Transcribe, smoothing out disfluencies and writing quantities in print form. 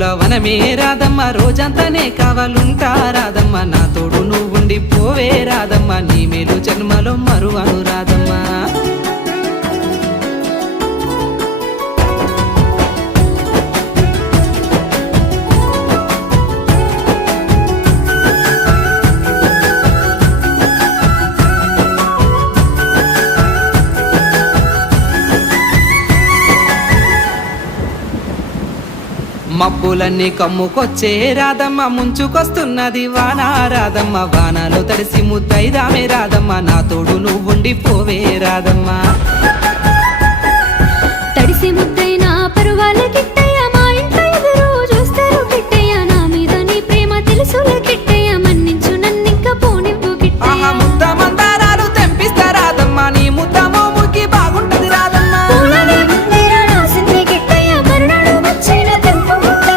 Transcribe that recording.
పూల వనమే రాదమ్మ రోజంతానే కావాలుంటా రాదమ్మ నా తోడు నువ్వుండి పోవే రాదమ్మ నీ మేలు జన్మలో మరువను రాదమ్మ మబ్బులన్నీ కమ్ముకొచ్చే రాదమ్మ ముంచుకొస్తున్నది వాన రాదమ్మ వానలో తడిసి ముద్దైదామే రాదమ్మ నా తోడు నువ్వుండి పోవే రాదమ్మ తడిసి ముద్దైన పరువాలకి